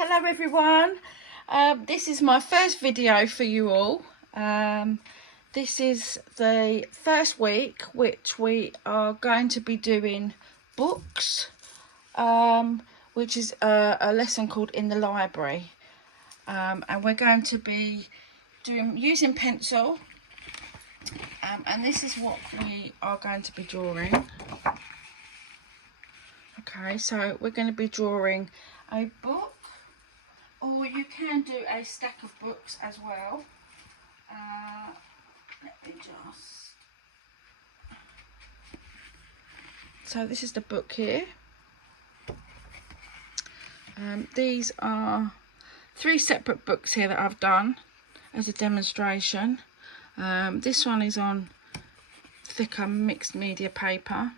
Hello everyone, this is my first video for you all. This is the first week which we are going to be doing books, which is a lesson called In the Library, and we're going to be using pencil, and this is what we are going to be drawing. Okay, so we're going to be drawing a book, or you can do a stack of books as well. Let me just... So this is the book here. These are 3 separate books here that I've done as a demonstration. This one is on thicker mixed media paper,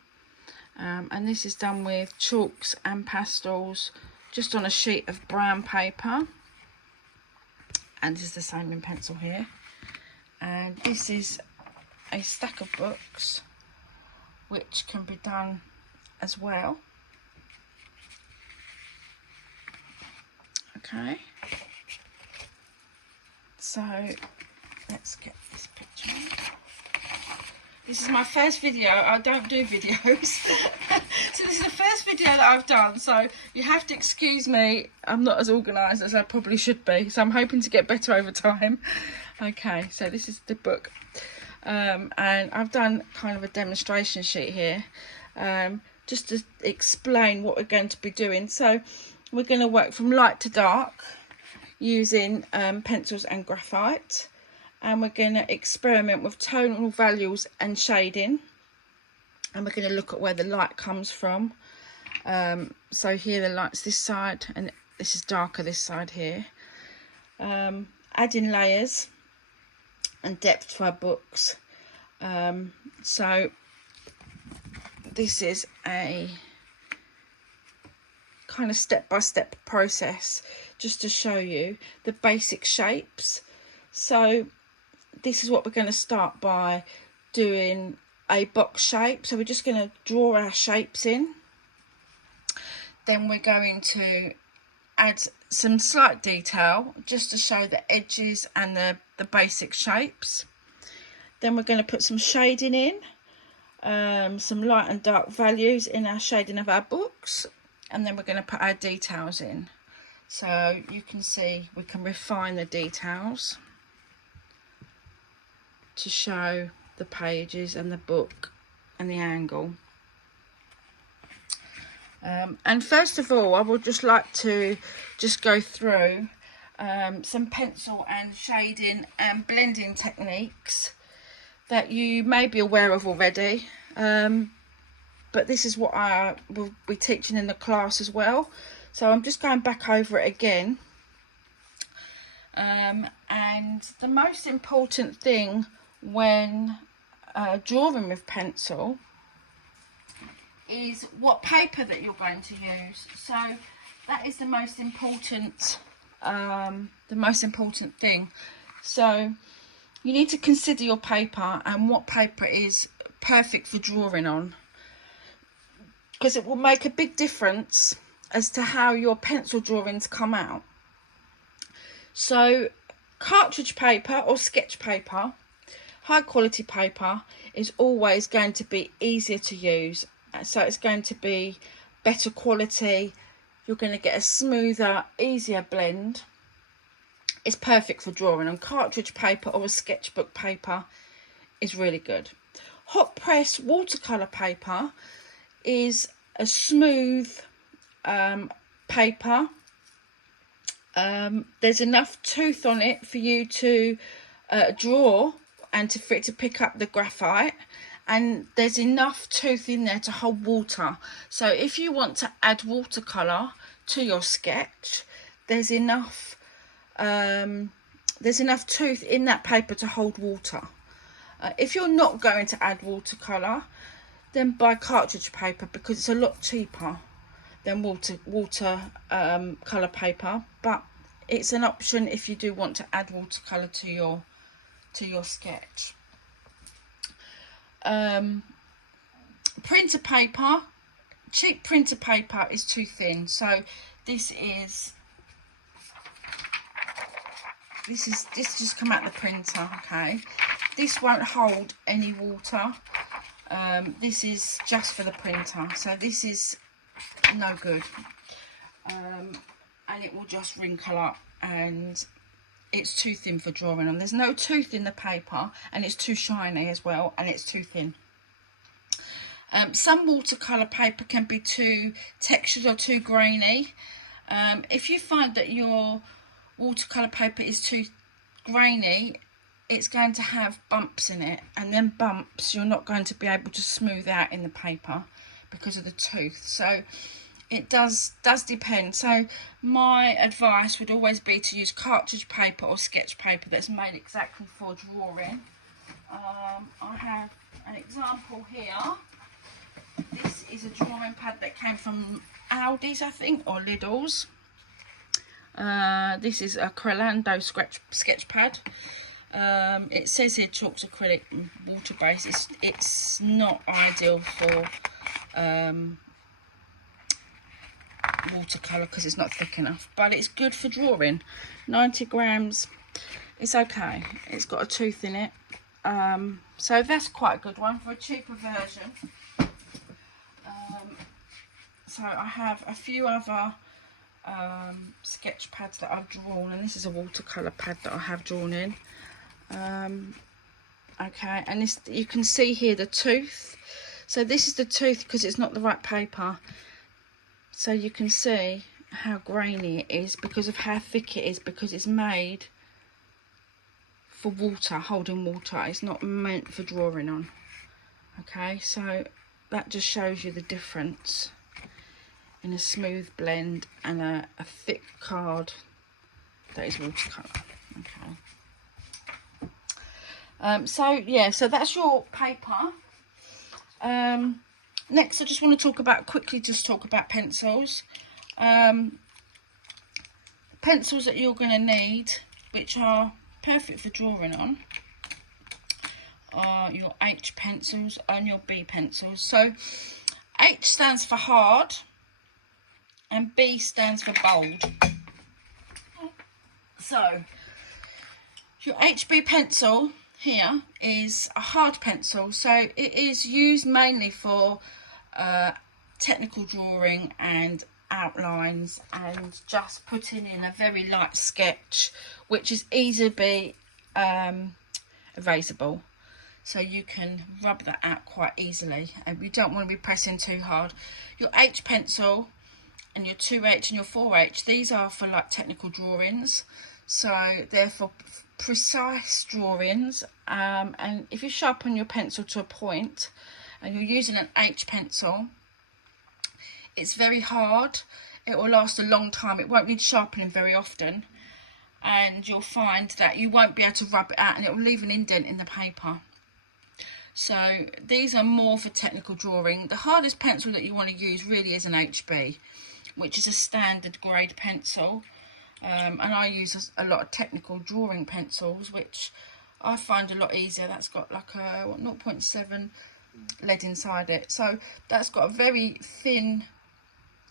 and this is done with chalks and pastels just on a sheet of brown paper, and this is the same in pencil here. And this is a stack of books which can be done as well. Okay, so let's get this picture. This is my first video. I don't do videos. So this is the first video that I've done, so you have to excuse me. I'm not as organised as I probably should be, so I'm hoping to get better over time. Okay, so this is the book, and I've done kind of a demonstration sheet here, just to explain what we're going to be doing. So we're going to work from light to dark using pencils and graphite, and we're going to experiment with tonal values and shading, and we're going to look at where the light comes from. So here the light's this side, and this is darker this side here. Adding layers and depth to our books. So this is a kind of step-by-step process just to show you the basic shapes. So this is what we're going to start by doing, a box shape. So we're just going to draw our shapes in. Then we're going to add some slight detail just to show the edges and the basic shapes. Then we're going to put some shading in, some light and dark values in our shading of our books, and then we're going to put our details in. So you can see we can refine the details to show the pages and the book and the angle. And first of all, I would just like to go through some pencil and shading and blending techniques that you may be aware of already, but this is what I will be teaching in the class as well. So I'm just going back over it again. And the most important thing when drawing with pencil is what paper that you're going to use. So that is the most important thing. So you need to consider your paper and what paper is perfect for drawing on, because it will make a big difference as to how your pencil drawings come out. So cartridge paper or sketch paper, high quality paper, is always going to be easier to use. So it's going to be better quality. You're going to get a smoother, easier blend. It's perfect for drawing on. Cartridge paper or a sketchbook paper is really good. Hot press watercolour paper is a smooth paper. There's enough tooth on it for you to draw and for it to pick up the graphite, and there's enough tooth in there to hold water. So if you want to add watercolour to your sketch, there's enough tooth in that paper to hold water. If you're not going to add watercolour, then buy cartridge paper, because it's a lot cheaper than watercolour paper, but it's an option if you do want to add watercolour to your sketch. Printer paper, cheap printer paper is too thin. So this is this just come out the printer, okay? This won't hold any water. This is just for the printer, so this is no good. And it will just wrinkle up, and it's too thin for drawing on. There's no tooth in the paper, and it's too shiny as well, and it's too thin. Some watercolour paper can be too textured or too grainy. If you find that your watercolour paper is too grainy, it's going to have bumps in it, and then bumps you're not going to be able to smooth out in the paper because of the tooth. So it does depend. So my advice would always be to use cartridge paper or sketch paper that's made exactly for drawing. I have an example here. This is a drawing pad that came from Aldi's, I think, or Lidl's. This is a Crelando sketch pad. It says here chalked acrylic water based. It's not ideal for watercolour because it's not thick enough, but it's good for drawing. 90 grams, it's okay. It's got a tooth in it, so that's quite a good one for a cheaper version. So I have a few other sketch pads that I've drawn, and this is a watercolour pad that I have drawn in. Okay, and this, you can see here the tooth. So this is the tooth because it's not the right paper. So you can see how grainy it is because of how thick it is, because it's made for water, holding water. It's not meant for drawing on. Okay, so that just shows you the difference in a smooth blend and a thick card that is watercolour. Okay. So yeah, so that's your paper. Next, I just want to quickly talk about pencils. Pencils that you're going to need, which are perfect for drawing on, are your H pencils and your B pencils. So H stands for hard and B stands for bold. So your HB pencil here is a hard pencil, so it is used mainly for technical drawing and outlines and just putting in a very light sketch, which is easily erasable, so you can rub that out quite easily, and you don't want to be pressing too hard. Your H pencil and your 2H and your 4H, these are for like technical drawings, so they're for precise drawings, and if you sharpen your pencil to a point and you're using an H pencil, it's very hard, it will last a long time, it won't need sharpening very often, and you'll find that you won't be able to rub it out and it will leave an indent in the paper. So these are more for technical drawing. The hardest pencil that you want to use really is an HB, which is a standard grade pencil, and I use a lot of technical drawing pencils, which I find a lot easier. That's got like a 0.7 lead inside it, so that's got a very thin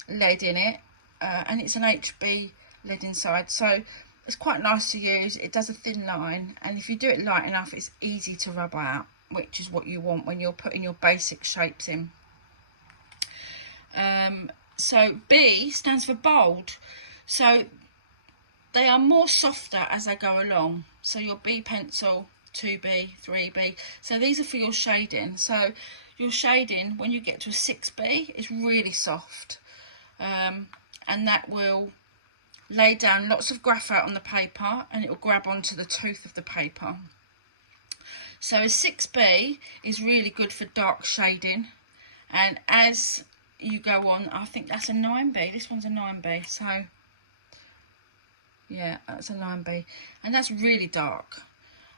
lead in it, and it's an HB lead inside, so it's quite nice to use. It does a thin line, and if you do it light enough, it's easy to rub out, which is what you want when you're putting your basic shapes in. So B stands for bold, so they are more softer as they go along. So your B pencil, 2B, 3B, so these are for your shading. So your shading, when you get to a 6B, is really soft, and that will lay down lots of graphite on the paper, and it will grab onto the tooth of the paper. So a 6B is really good for dark shading, and as you go on, I think that's a 9B, this one's a 9B, so yeah, that's a 9B, and that's really dark,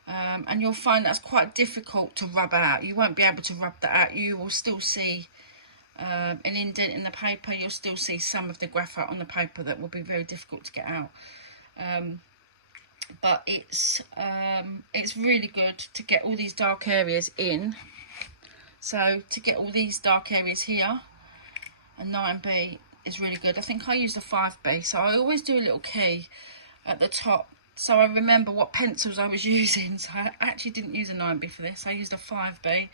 and you'll find that's quite difficult to rub out. You won't be able to rub that out. You will still see an indent in the paper, you'll still see some of the graphite on the paper that will be very difficult to get out, but it's really good to get all these dark areas in. So to get all these dark areas here, a 9B is really good. I think I use the 5B, so I always do a little key at the top so I remember what pencils I was using. So I actually didn't use a 9B for this. I used a 5B,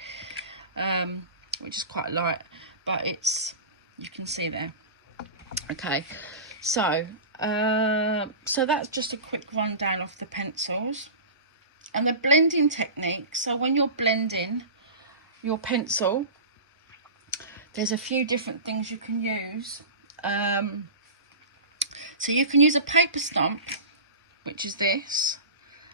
which is quite light, but it's, you can see there. Okay, so so that's just a quick rundown of the pencils and the blending technique. So when you're blending your pencil, there's a few different things you can use. So you can use a paper stump, which is this,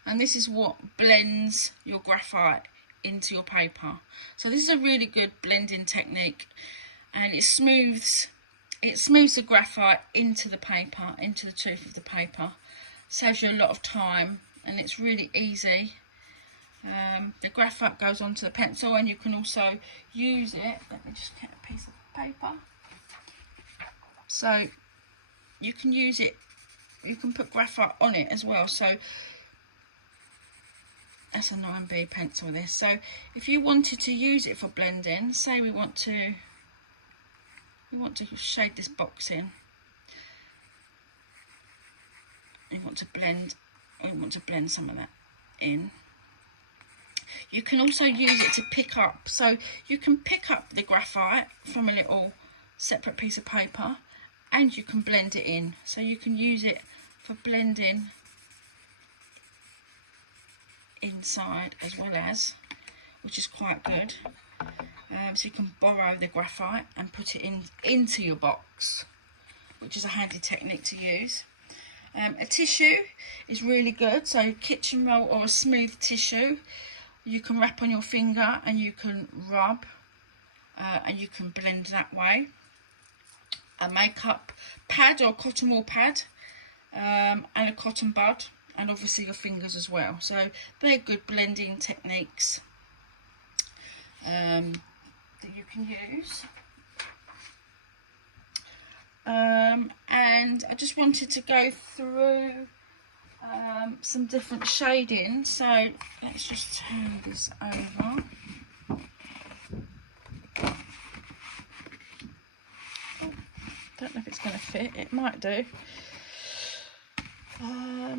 and this is what blends your graphite into your paper. So this is a really good blending technique, and it smooths the graphite into the paper, into the tooth of the paper. Saves you a lot of time, and it's really easy. The graphite goes onto the pencil, and you can also use it. Let me just get a piece of paper. So you can use it, you can put graphite on it as well. So that's a 9B pencil, this. So if you wanted to use it for blending, say we want to shade this box in, we want to blend some of that in. You can also use it to pick up, so you can pick up the graphite from a little separate piece of paper, and you can blend it in. So you can use it for blending inside as well as, which is quite good. So you can borrow the graphite and put it into your box, which is a handy technique to use. A tissue is really good, so kitchen roll or a smooth tissue you can wrap on your finger and you can rub and you can blend that way. A makeup pad or cotton wool pad, and a cotton bud, and obviously your fingers as well. So they're good blending techniques that you can use. And I just wanted to go through some different shading. So let's just turn this over. Don't know if it's going to fit. It might do. I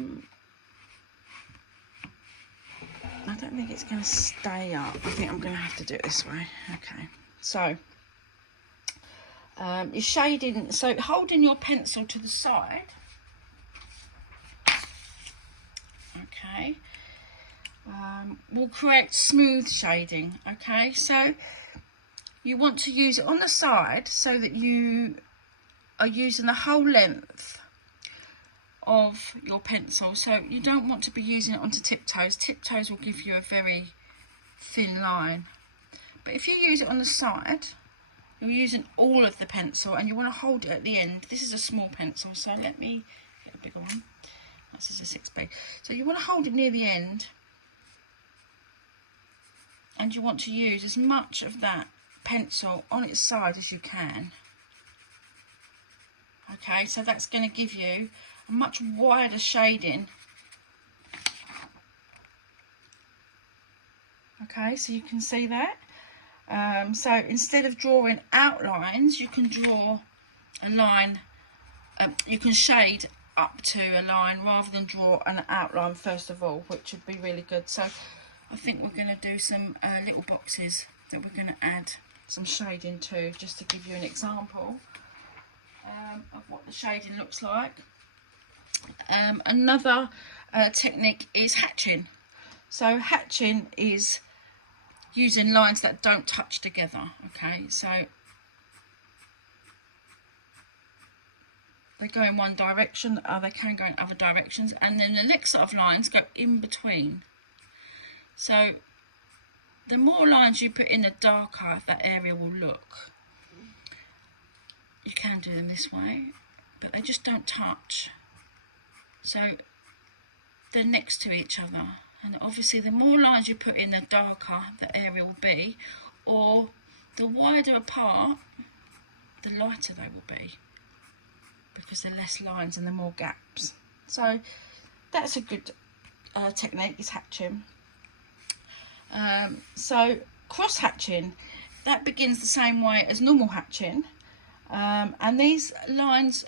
don't think it's going to stay up. I think I'm going to have to do it this way. Okay. So you're shading. So holding your pencil to the side. Okay. Will create smooth shading. Okay. So you want to use it on the side so that you are using the whole length of your pencil. So you don't want to be using it onto tiptoes. Tiptoes will give you a very thin line. But if you use it on the side, you're using all of the pencil, and you want to hold it at the end. This is a small pencil, so let me get a bigger one. This is a 6B. So you want to hold it near the end, and you want to use as much of that pencil on its side as you can. Okay, so that's going to give you a much wider shading. Okay, so you can see that. So instead of drawing outlines, you can draw a line, you can shade up to a line rather than draw an outline first of all, which would be really good. So I think we're going to do some little boxes that we're going to add some shading to, just to give you an example of what the shading looks like. Another technique is hatching. So hatching is using lines that don't touch together. Okay, so they go in one direction, they can go in other directions, and then the next set of lines go in between. So the more lines you put in, the darker that area will look. You can do them this way, but they just don't touch. So they're next to each other, and obviously the more lines you put in, the darker the area will be, or the wider apart, the lighter they will be, because there are less lines and the more gaps. So that's a good technique, is hatching. So cross hatching, that begins the same way as normal hatching, and these lines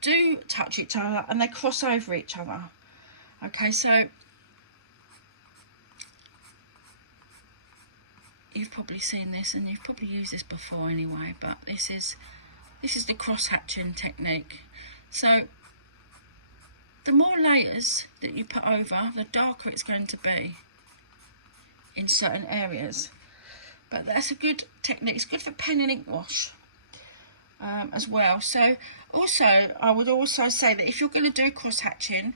do touch each other and they cross over each other. Okay, so you've probably seen this, and you've probably used this before anyway, but this is the cross-hatching technique. So the more layers that you put over, the darker it's going to be in certain areas. But that's a good technique. It's good for pen and ink wash as well. So also, I would also say that if you're going to do cross-hatching,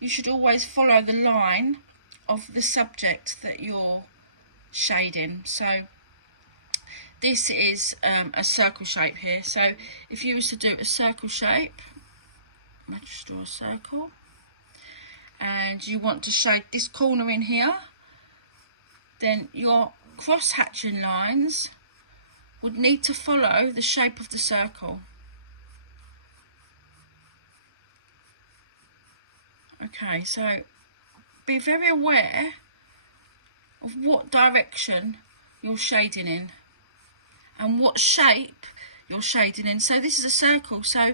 you should always follow the line of the subject that you're shading. So this is a circle shape here. So if you was to do a circle shape, I'll just draw a circle, and you want to shade this corner in here, then your cross-hatching lines would need to follow the shape of the circle. Okay, so be very aware of what direction you're shading in and what shape you're shading in. So this is a circle, so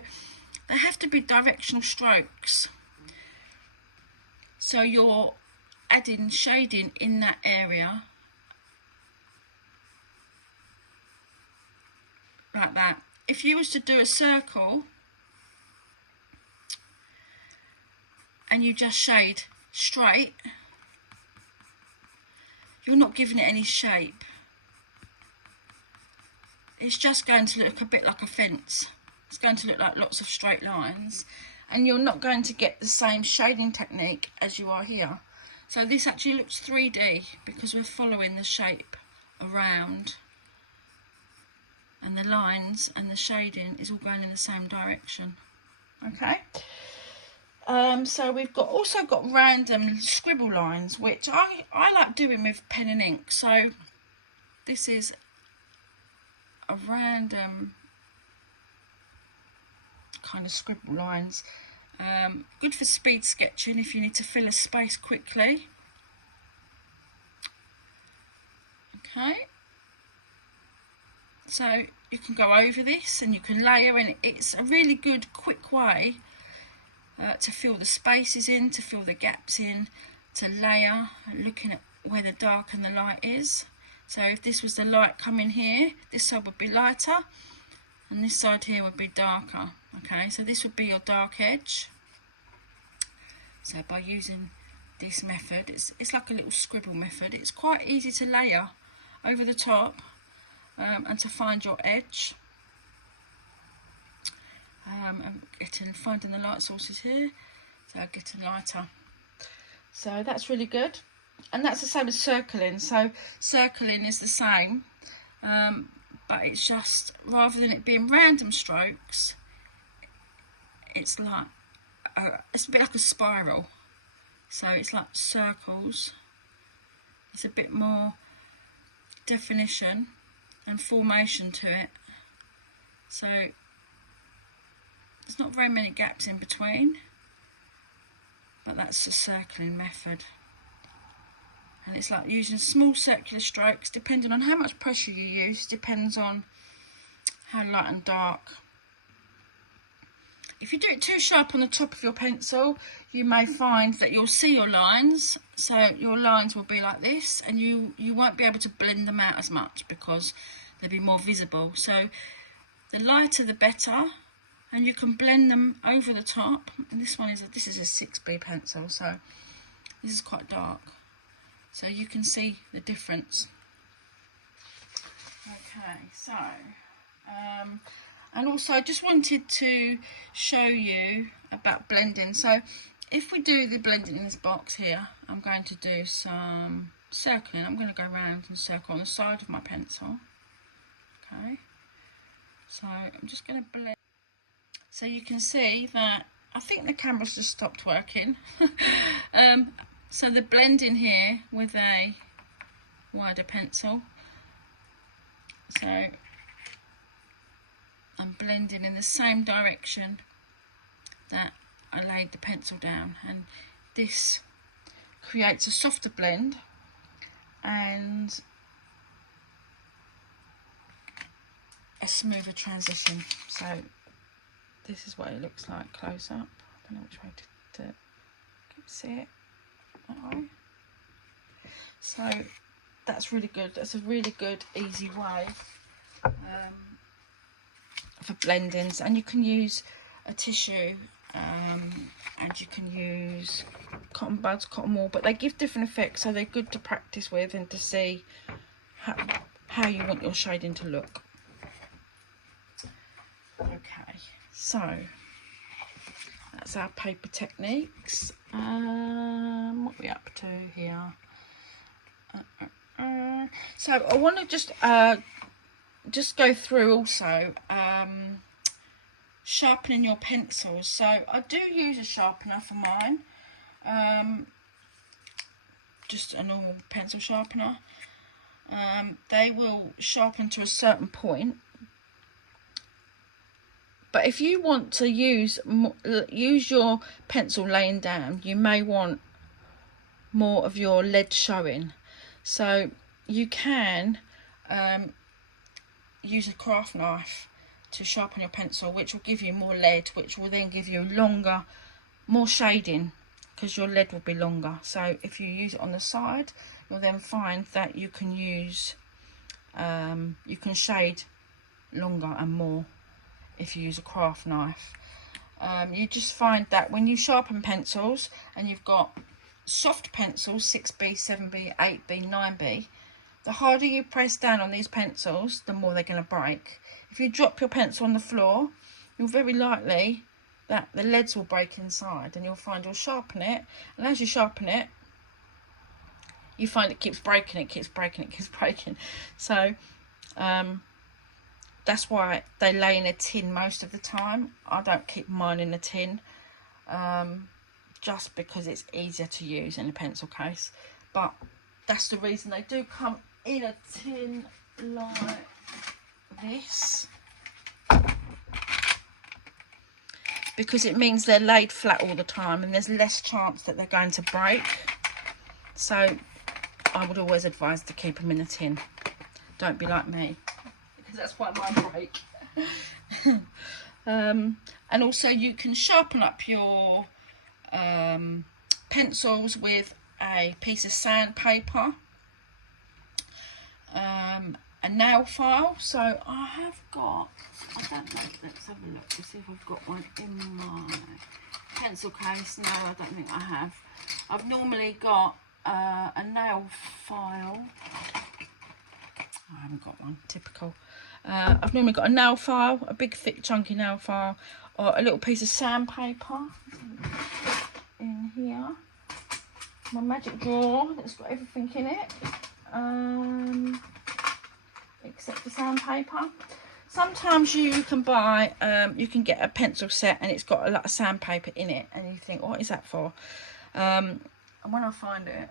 they have to be directional strokes. So you're adding shading in that area like that. If you was to do a circle and you just shade straight, you're not giving it any shape. It's just going to look a bit like a fence. It's going to look like lots of straight lines, and you're not going to get the same shading technique as you are here. So this actually looks 3D because we're following the shape around, and the lines and the shading is all going in the same direction. Okay. So we've also got random scribble lines, which I like doing with pen and ink. So this is a random kind of scribble lines. Good for speed sketching if you need to fill a space quickly. Okay. So you can go over this and you can layer, and it's a really good quick way to fill the spaces in, to fill the gaps in, to layer, looking at where the dark and the light is. So if this was the light coming here, this side would be lighter and this side here would be darker. Okay, so this would be your dark edge. So by using this method, it's like a little scribble method. It's quite easy to layer over the top and to find your edge. I'm finding the light sources here, so getting lighter. So that's really good, and that's the same as circling. So circling is the same, but it's just, rather than it being random strokes, it's like it's a bit like a spiral. So it's like circles. It's a bit more definition and formation to it. So there's not very many gaps in between, but that's the circling method. And it's like using small circular strokes, depending on how much pressure you use, depends on how light and dark. If you do it too sharp on the top of your pencil, you may find that you'll see your lines. So your lines will be like this, and you won't be able to blend them out as much because they'll be more visible. So the lighter the better, and you can blend them over the top. And this is a 6B pencil, so this is quite dark, so you can see the difference. Okay, so and also I just wanted to show you about blending. So if we do the blending in this box here, I'm going to do some circling. I'm going to go around and circle on the side of my pencil. Okay, so I'm just going to blend. So you can see that I think the camera's just stopped working. So the blending here with a wider pencil. So I'm blending in the same direction that I laid the pencil down, and this creates a softer blend and a smoother transition. So this is what it looks like close up. I don't know which way to see it. that way. So that's really good. That's a really good, easy way for blendings. And you can use a tissue, and you can use cotton buds, cotton wool, but they give different effects, so they're good to practice with and to see how you want your shading to look. Okay, so that's our paper techniques. What are we up to here? So I want to just go through also sharpening your pencils. So I do use a sharpener for mine, just a normal pencil sharpener. They will sharpen to a certain point, but if you want to use your pencil laying down, you may want more of your lead showing. So you can use a craft knife to sharpen your pencil, which will give you more lead, which will then give you longer, more shading, because your lead will be longer. So if you use it on the side, you'll then find that you can use you can shade longer and more if you use a craft knife. You just find that when you sharpen pencils and you've got soft pencils, 6B, 7B, 8B, 9B, the harder you press down on these pencils, the more they're going to break. If you drop your pencil on the floor, you're very likely that the leads will break inside, and you'll find you'll sharpen it, and as you sharpen it, you find it keeps breaking, it keeps breaking, it keeps breaking. So that's why they lay in a tin most of the time. I don't keep mine in a tin, just because it's easier to use in a pencil case. But that's the reason they do come in a tin like this, because it means they're laid flat all the time and there's less chance that they're going to break. So I would always advise to keep them in a tin. Don't be like me, because that's why mine break. And also you can sharpen up your pencils with a piece of sandpaper, a nail file. So I have got, I don't know, let's have a look to see if I've got one in my pencil case. No, I don't think I have. I've normally got a nail file. I haven't got one, typical. I've normally got a nail file, a big thick chunky nail file, or a little piece of sandpaper in here. My magic drawer that's got everything in it, except the sandpaper. Sometimes you can buy, you can get a pencil set and it's got a lot of sandpaper in it, and you think, what is that for? And when I find it,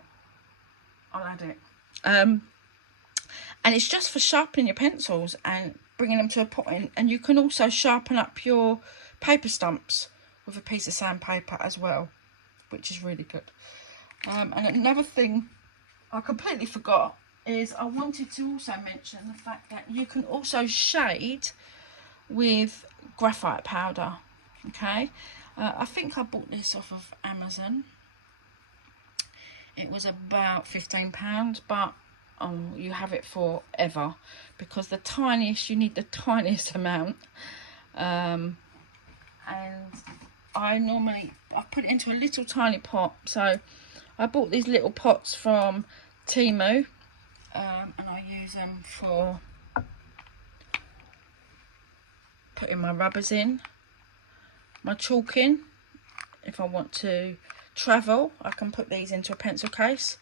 I'll add it. And it's just for sharpening your pencils and bringing them to a point. And you can also sharpen up your paper stumps with a piece of sandpaper as well, which is really good. And another thing I completely forgot is I wanted to also mention the fact that you can also shade with graphite powder. Okay, I think I bought this off of Amazon. It was about £15, but you have it forever, because the tiniest, you need the tiniest amount. And I put it into a little tiny pot. So I bought these little pots from Temu, and I use them for putting my rubbers in, my chalk in. If I want to travel, I can put these into a pencil case.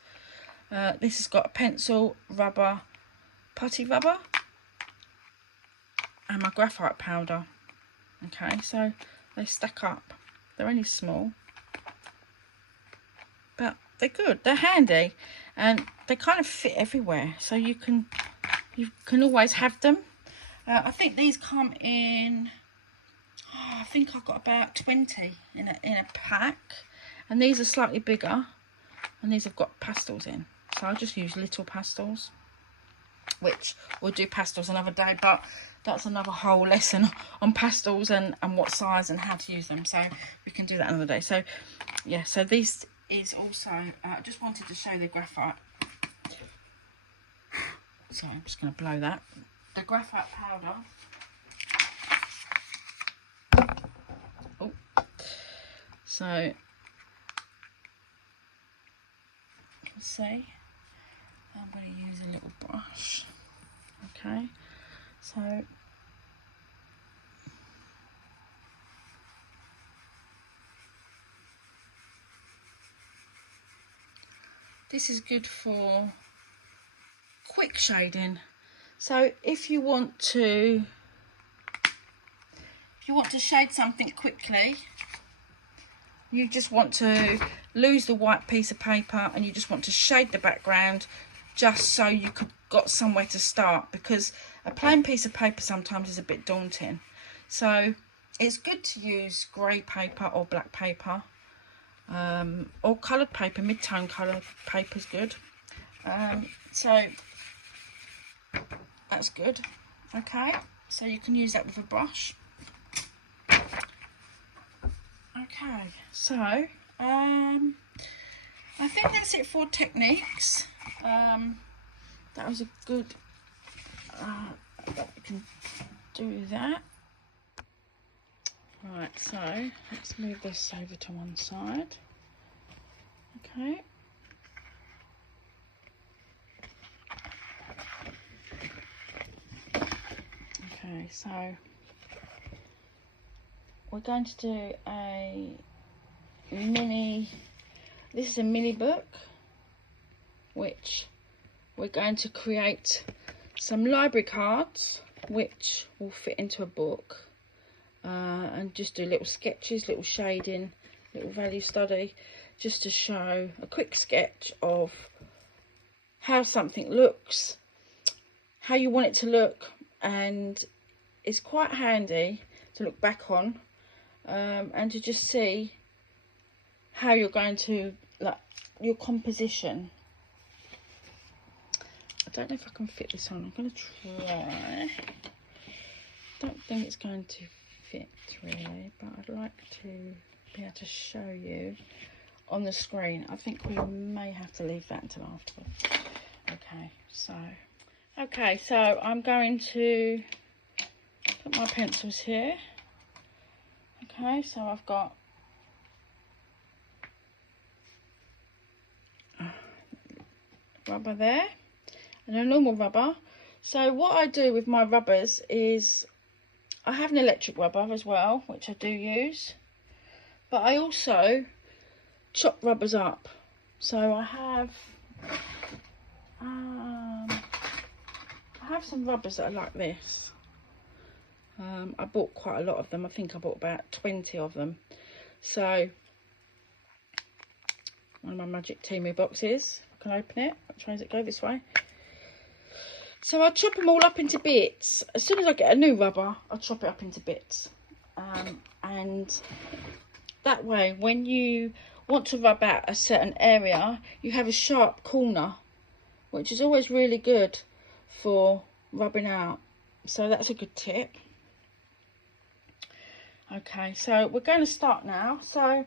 This has got a pencil, rubber, putty rubber, and my graphite powder. Okay, so they stack up. They're only small, but they're good. They're handy, and they kind of fit everywhere. So you can always have them. I think these come in. I think I've got about 20 in a pack, and these are slightly bigger, and these have got pastels in. So I'll just use little pastels, which we'll do pastels another day, but that's another whole lesson on pastels and what size and how to use them. So we can do that another day. So yeah, so these is also, I just wanted to show the graphite. So I'm just going to blow that. The graphite powder. Oh. So, let's see. I'm going to use a little brush. Okay. So, this is good for quick shading. So if you want to shade something quickly, you just want to lose the white piece of paper and you just want to shade the background just so you could got somewhere to start, because a plain piece of paper sometimes is a bit daunting. So it's good to use grey paper or black paper, or coloured paper. Mid-tone coloured paper is good. So that's good. Okay, so you can use that with a brush. Okay, so I think that's it for techniques. That was a good, we can do that. Right, so let's move this over to one side. Okay. Okay, so we're going to do a mini, this is a mini book, which we're going to create some library cards which will fit into a book, and just do little sketches, little shading, little value study, just to show a quick sketch of how something looks, how you want it to look, and it's quite handy to look back on, and to just see how you're going to, like, your composition. I don't know if I can fit this on. I'm going to try. Don't think it's going to fit really, but I'd like to be able to show you on the screen. I think we may have to leave that until afterwards. Okay, so I'm going to put my pencils here. Okay, so I've got rubber there and a normal rubber. So what I do with my rubbers is I have an electric rubber as well, which I do use, but I also chop rubbers up. So I have some rubbers that are like this. I bought quite a lot of them. I think I bought about 20 of them. So one of my Magic Temu boxes. I can open it. Which way does it go? This way. So I chop them all up into bits. As soon as I get a new rubber, I'll chop it up into bits. And that way, when you want to rub out a certain area, you have a sharp corner, which is always really good for rubbing out. So that's a good tip. Okay, so we're going to start now. So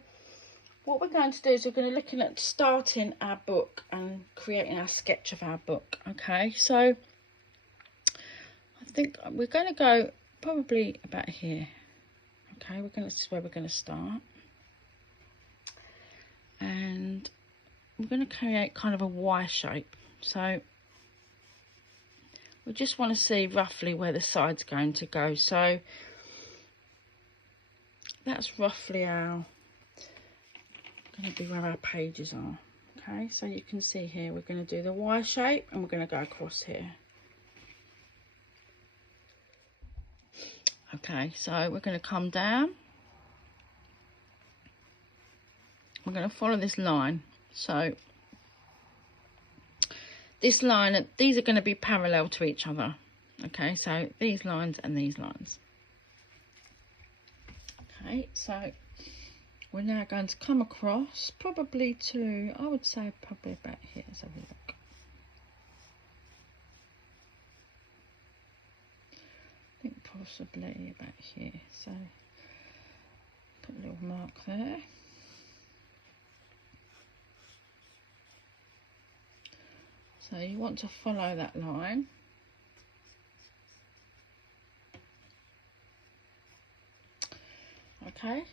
what we're going to do is we're going to look at starting our book and creating our sketch of our book. Okay, so I think we're going to go probably about here. Okay, this is where we're going to start. And we're going to create kind of a Y shape. So we just want to see roughly where the side's going to go. So that's roughly going to be where our pages are. Okay, so you can see here we're going to do the Y shape and we're going to go across here. Okay, so we're going to come down. We're going to follow this line. So this line, these are going to be parallel to each other. Okay, so these lines and these lines. Okay, so we're now going to come across probably to, I would say probably about here. Let's have a look. I think possibly about here. So put a little mark there. So you want to follow that line. Okay,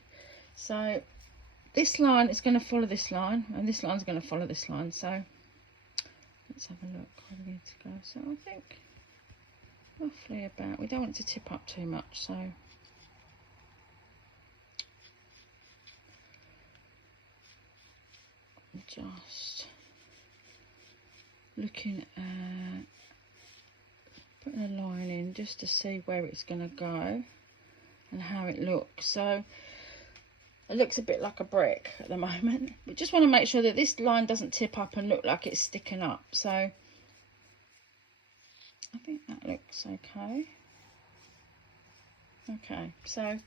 so this line is going to follow this line, and this line is going to follow this line. So let's have a look where we need to go. So I think roughly about, we don't want it to tip up too much, so just looking at putting a line in just to see where it's going to go and how it looks. So it looks a bit like a brick at the moment. We just want to make sure that this line doesn't tip up and look like it's sticking up. So I think that looks okay. Okay, so I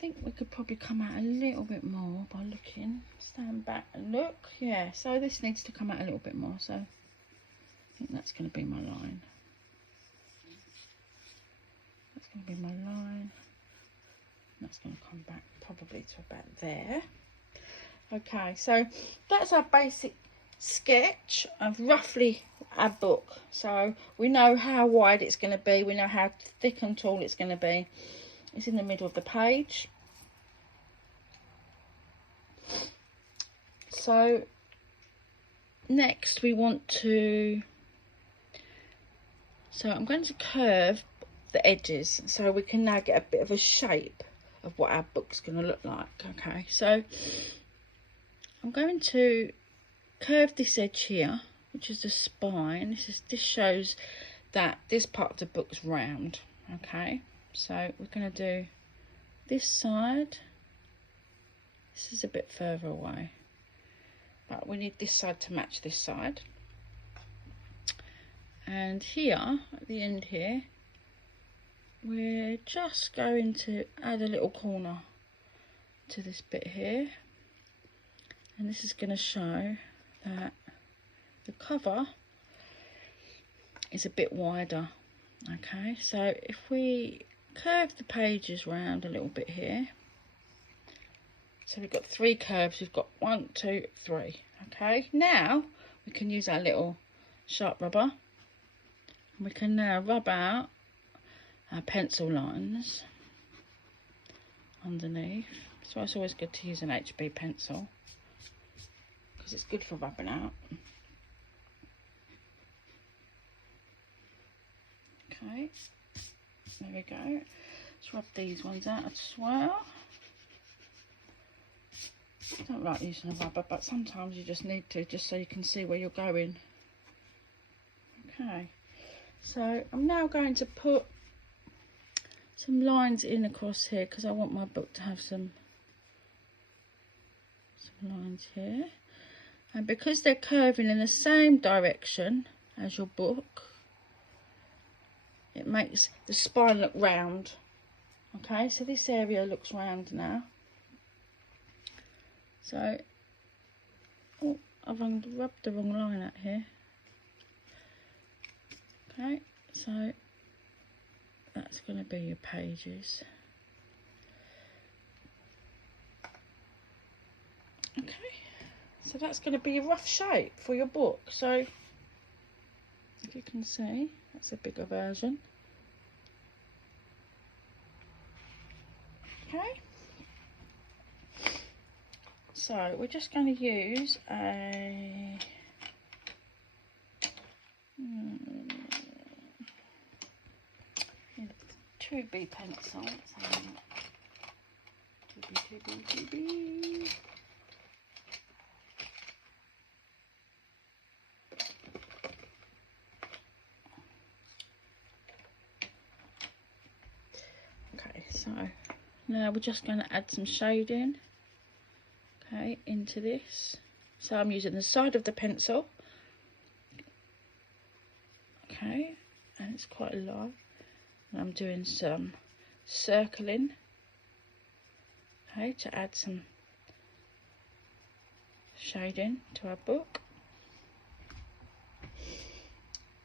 think we could probably come out a little bit more by looking. Stand back and look. Yeah, so this needs to come out a little bit more. So I think that's going to be my line. That's going to be my line. That's going to come back probably to about there. Okay, so that's our basic sketch of roughly our book. So we know how wide it's going to be. We know how thick and tall it's going to be. It's in the middle of the page. So next we want to, so I'm going to curve the edges so we can now get a bit of a shape of what our book's going to look like. Okay, so I'm going to curve this edge here, which is the spine. This shows that this part of the book's round. Okay, so we're going to do this side. This is a bit further away, but we need this side to match this side. And here at the end here, we're just going to add a little corner to this bit here, and this is going to show that the cover is a bit wider. Okay, so if we curve the pages round a little bit here, so we've got 3 curves, we've got 1, 2, 3. Okay, now we can use our little sharp rubber, and we can now rub out our pencil lines underneath. So it's always good to use an HB pencil because it's good for rubbing out. Okay, there we go. Let's rub these ones out as well. I don't like using a rubber, but sometimes you just need to, just so you can see where you're going. Okay, so I'm now going to put some lines in across here because I want my book to have some lines here, and because they're curving in the same direction as your book, it makes the spine look round. Okay, so this area looks round now. So, oh, I've rubbed the wrong line out here. Okay, so that's going to be your pages. Okay, so that's going to be a rough shape for your book. So if you can see, that's a bigger version. Okay, so we're just going to use a 2B pencil. 2B. Okay, so now we're just going to add some shading, okay, into this. So I'm using the side of the pencil, okay, and it's quite light. And I'm doing some circling, okay, to add some shading to our book.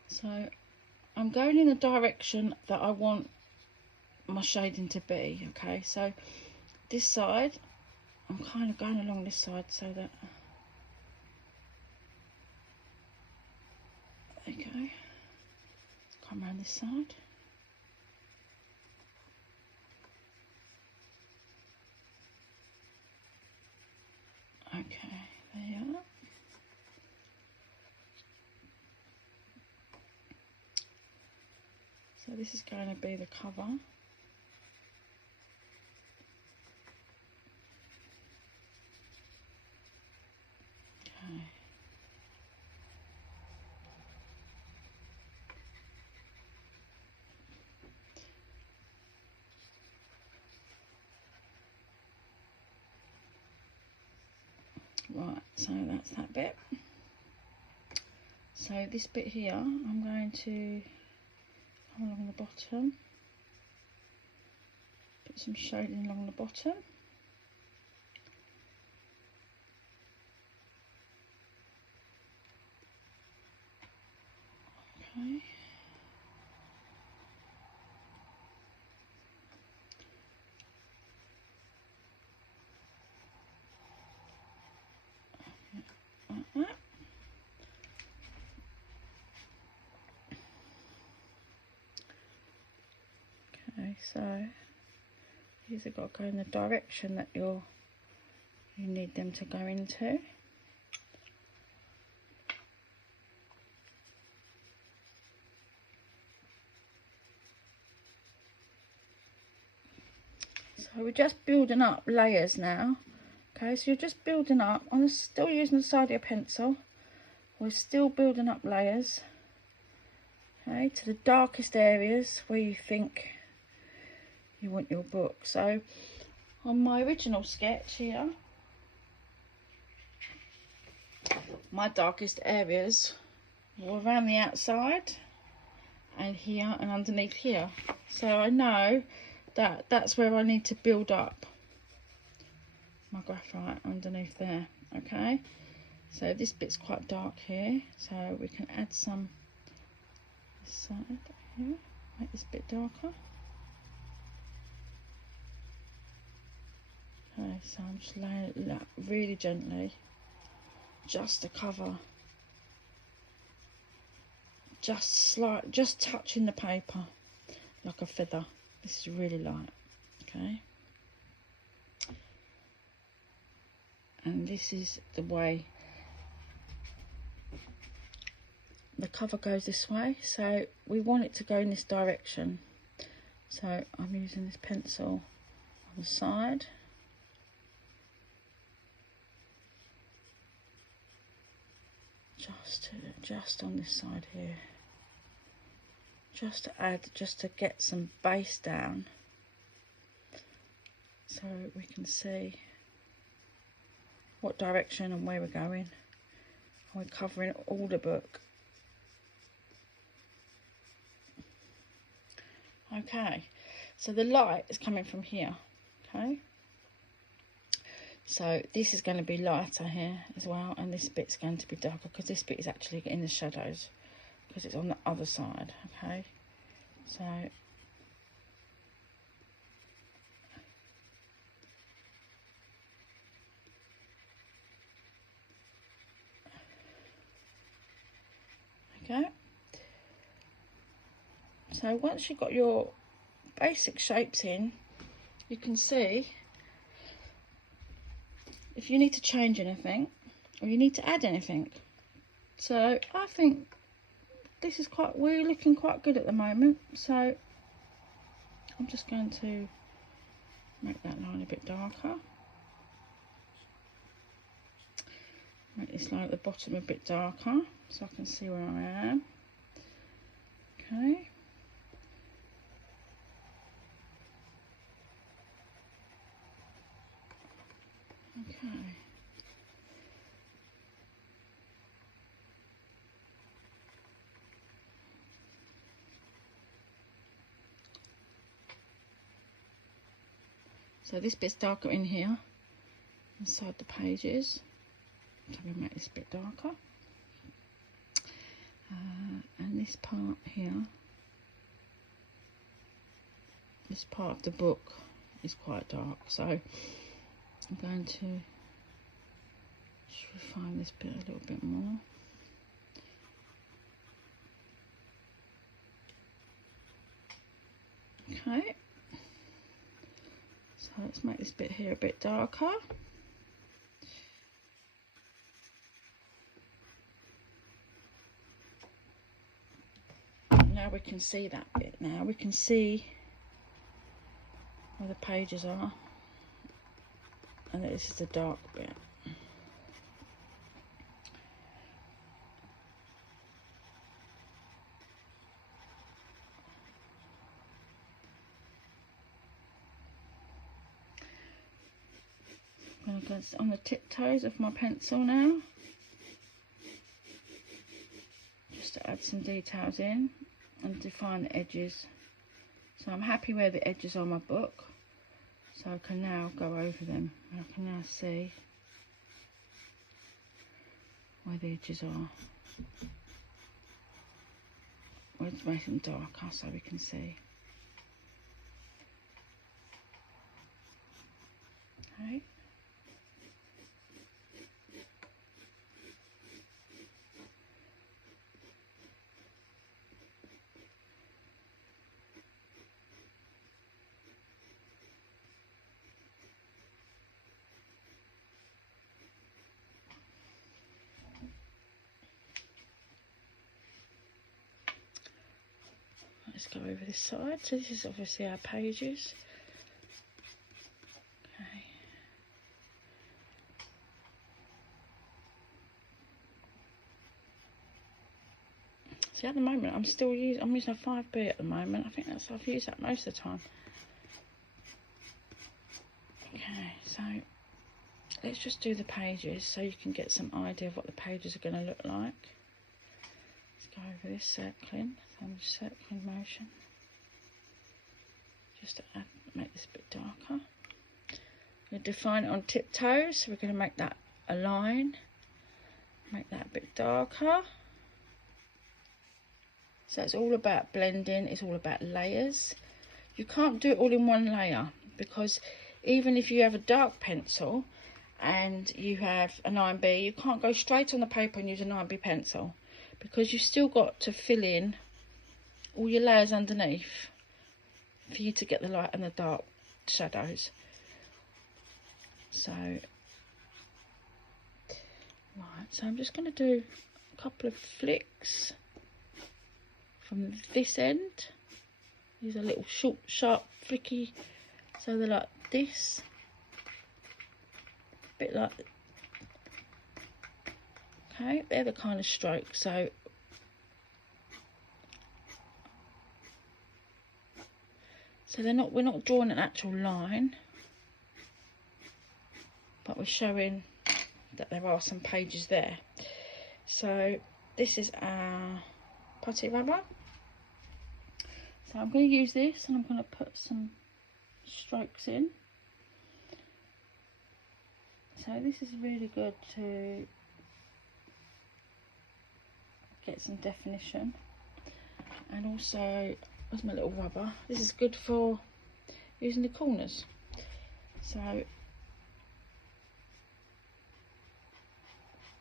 So I'm going in the direction that I want my shading to be. Okay, so this side, I'm kind of going along this side so that There you go. Come around this side. Okay, there you are. So this is going to be the cover. Okay. Right, so that's that bit. So this bit here, I'm going to come along the bottom, put some shading along the bottom. Okay. Like that. Okay, so these have got to go in the direction that you need them to go into. So we're just building up layers now. Okay, so you're just building up. I'm still using the side of your pencil. We're still building up layers. Okay, to the darkest areas where you think you want your book. So on my original sketch here, my darkest areas were around the outside and here and underneath here. So I know that that's where I need to build up my graphite underneath there. Okay, so this bit's quite dark here, so we can add some this side here, make this bit darker. Okay, so I'm just laying it out really gently, just to cover, just touching the paper like a feather. This is really light. Okay, and this is the way the cover goes this way, so we want it to go in this direction. So I'm using this pencil on the side. Just on this side here, just to get some base down, so we can see what direction and where we're going. We're covering all the book. Okay, so the light is coming from here. Okay, so this is going to be lighter here as well, and this bit's going to be darker because this bit is actually in the shadows because it's on the other side. Okay, so okay, so once you've got your basic shapes in, you can see if you need to change anything or you need to add anything. So I think this is we're looking quite good at the moment, so I'm just going to make that line a bit darker, make this line at the bottom a bit darker so I can see where I am. Okay, okay. So this bit's darker in here, inside the pages. So we make this bit darker. And this part here, this part of the book is quite dark. So I'm going to just refine this bit a little bit more. Okay, so let's make this bit here a bit darker. Now we can see that bit. Now we can see where the pages are, and this is the dark bit. I'm going to go on the tiptoes of my pencil now, just to add some details in and define the edges. So I'm happy where the edges are on my book, so I can now go over them. I can now see where the edges are. We'll just make them darker so we can see. Okay. Let's go over this side. So this is obviously our pages. Okay. See, at the moment I'm using a 5B at the moment. I think I've used that most of the time. Okay, so let's just do the pages so you can get some idea of what the pages are going to look like. Let's go over this circling. So I'm just circling motion, just to make this a bit darker. We'll define it on tiptoes, so we're going to make that a line, make that a bit darker. So it's all about blending, it's all about layers. You can't do it all in one layer, because even if you have a dark pencil and you have a 9B, you can't go straight on the paper and use a 9B pencil, because you've still got to fill in all your layers underneath for you to get the light and the dark shadows. So, right, so I'm just going to do a couple of flicks from this end. These are little short, sharp, flicky, so they're like this, a bit like, okay, they're the kind of strokes. So we're not drawing an actual line, but we're showing that there are some pages there. So this is our putty rubber. So I'm going to use this and I'm going to put some strokes in. So this is really good to get some definition, and also, where's my little rubber? This is good for using the corners. So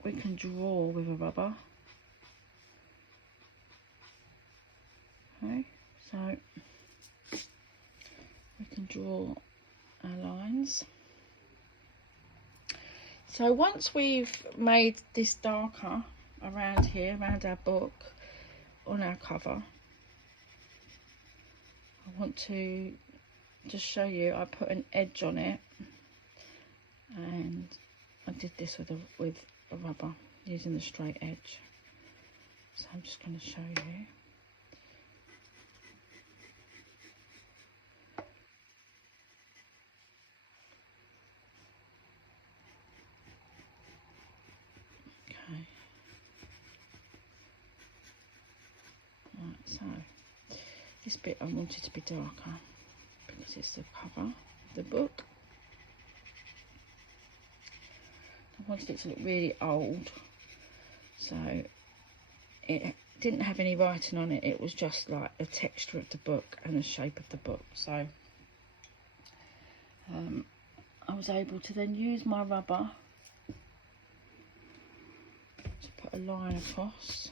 we can draw with a rubber. Okay, so we can draw our lines. So once we've made this darker around here, around our book, on our cover, I want to just show you, I put an edge on it, and I did this with a rubber using the straight edge. So I'm just going to show you. Okay. Right, so this bit I wanted to be darker because it's the cover of the book. I wanted it to look really old, so it didn't have any writing on it. It was just like the texture of the book and the shape of the book. So I was able to then use my rubber to put a line across.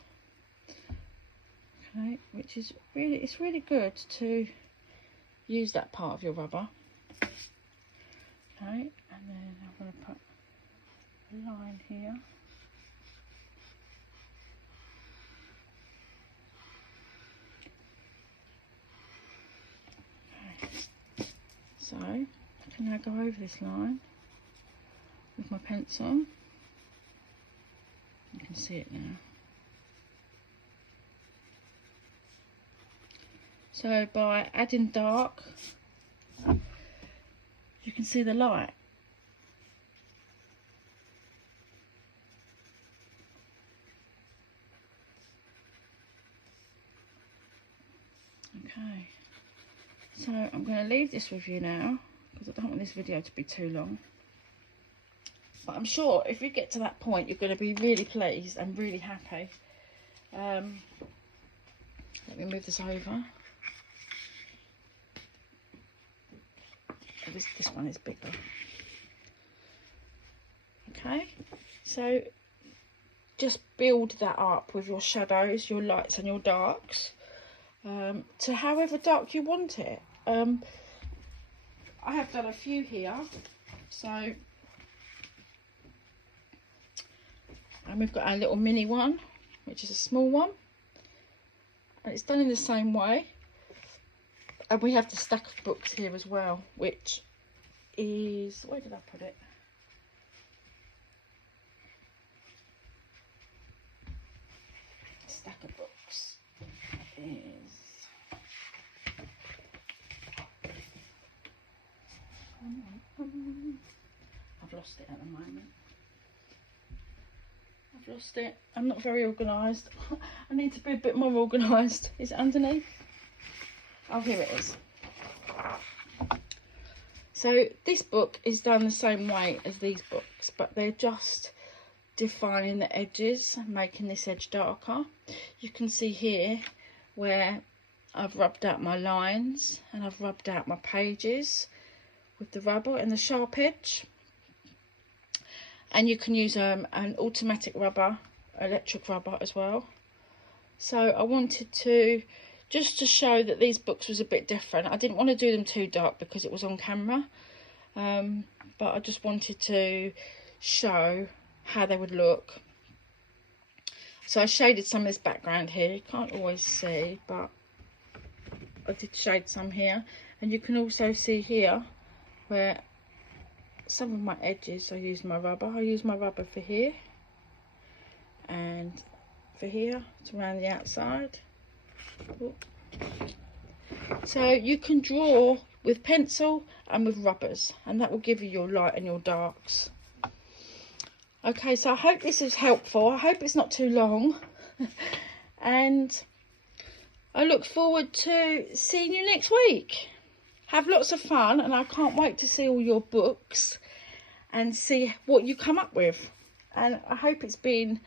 Okay, which is really, it's really good to use that part of your rubber. Okay, and then I'm going to put a line here. Okay. So I can now go over this line with my pencil. You can see it now. So by adding dark, you can see the light. Okay, so I'm going to leave this with you now because I don't want this video to be too long. But I'm sure if you get to that point, you're going to be really pleased and really happy. Let me move this over. This one is bigger. Okay, so just build that up with your shadows, your lights and your darks, to however dark you want it. I have done a few here, so and we've got our little mini one, which is a small one, and it's done in the same way. And we have the stack of books here as well, which is, where did I put it? Stack of books is, I've lost it at the moment. I've lost it. I'm not very organised. I need to be a bit more organised. Is it underneath? Oh, here it is. So this book is done the same way as these books, but they're just defining the edges, making this edge darker. You can see here where I've rubbed out my lines and I've rubbed out my pages with the rubber and the sharp edge. And you can use an automatic rubber, electric rubber as well. So I wanted to, just to show that these books was a bit different. I didn't want to do them too dark because it was on camera, but I just wanted to show how they would look. So I shaded some of this background here. You can't always see, but I did shade some here. And you can also see here where some of my edges I used my rubber. I used my rubber for here and for here to around the outside. So you can draw with pencil and with rubbers, and that will give you your light and your darks. Okay, so I hope this is helpful. I hope it's not too long. And I look forward to seeing you next week. Have lots of fun, and I can't wait to see all your books and see what you come up with. And I hope it's been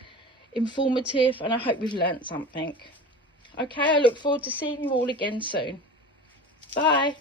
informative, and I hope we've learnt something. Okay, I look forward to seeing you all again soon. Bye.